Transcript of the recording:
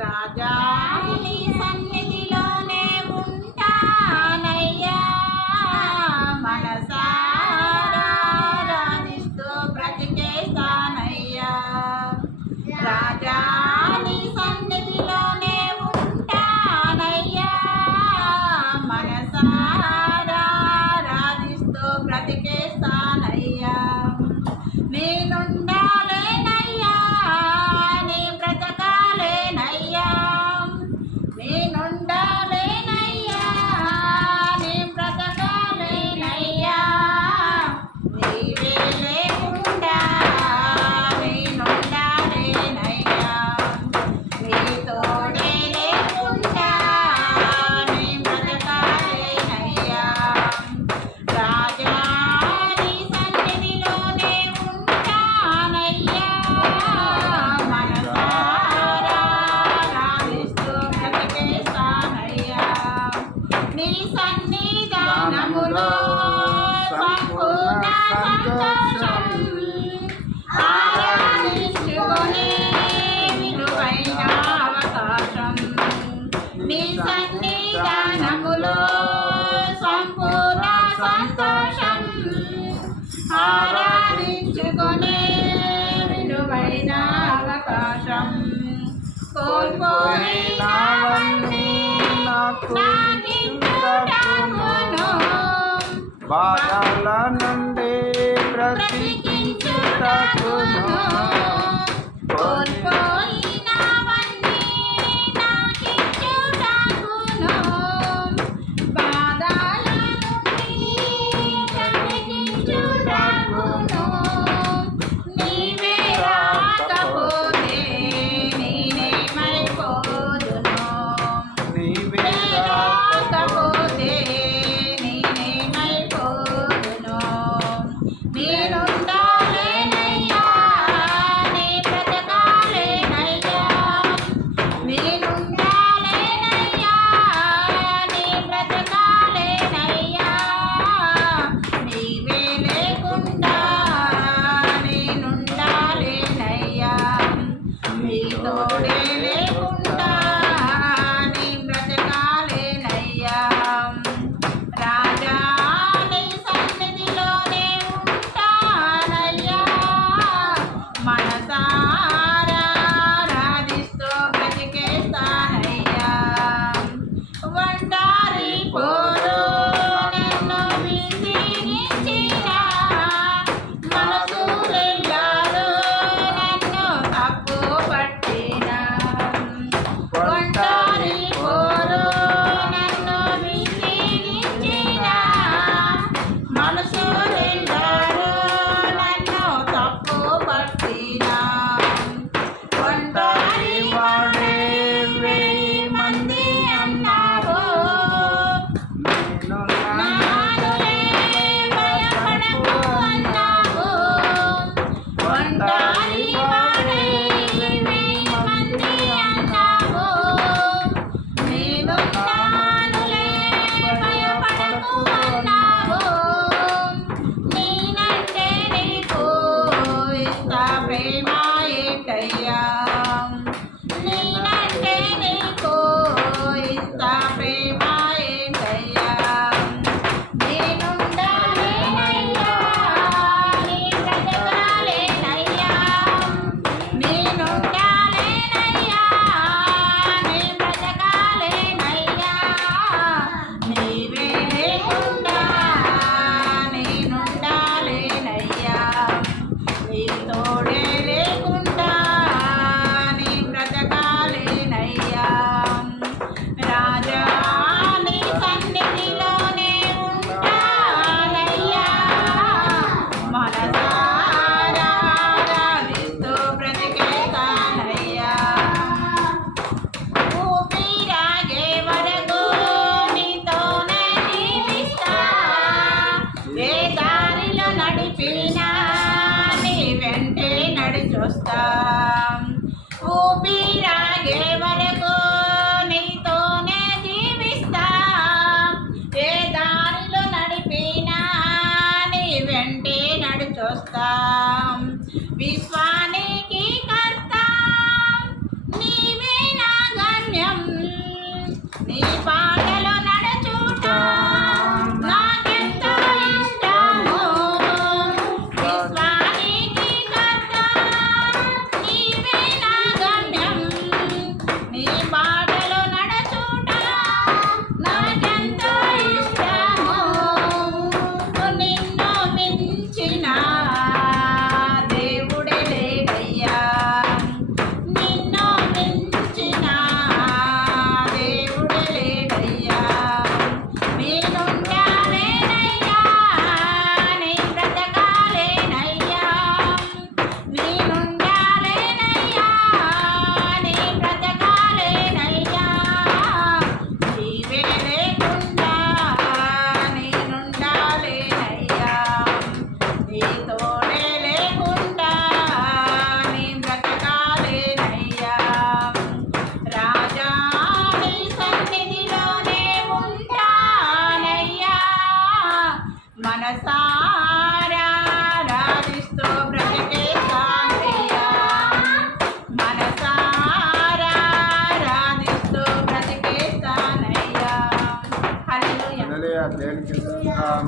రాజా నీ సన్నిధిలోనే ఉంటానయ్యా, మనసారా ఆరాధిస్తూ బ్రతికేస్తానయ్యా. రాజా నీ సన్నిధిలోనే ఉంటానయ్యా, మనసారా ఆరాధిస్తూ బ్రతికేస్తానయ్యా. నేనుండాలేనయ్యా, నీ బ్రతకాలేనయ్యా, నేనుండాలేనయ్యా, నీ బ్రతకాలేనయ్యా. నీవే లేకుండా నేనుండాలేనయ్యా, నీ తోడే లేకుండా నీ బ్రతకాలేనయ్యా. రాజా నీ సన్నిధిలోనే ఉంటానయ్యా, మనసారా ఆరాధిస్తూ బ్రతికేస్తానయ్యా. నీ సన్నిధానములో సంపూర్ణ సంతోషం, ఆరాధించుకొనే విలువైన అవకాశం. నీ సన్నిధానములో సంపూర్ణ సంతోషం, ఆరాధించుకొనే విలువైన అవకాశం. కోల్పోయినవన్నీ నాకిచ్చుటకును, బాధల నుండి బ్రతికించుటకును, కోల్పోయినవన్నీ నాకిచ్చుటకును, బాధల నుండి బ్రతికించుటకును. నీవే రాకపోతే నేనేమైపోదును, నీవే రాకపోతే నేనేమైపోదును. నేనుండాలేనయ్యా, నీ బ్రతకాలేనయ్యా, అధ్యాయానికి వెళ్దాం.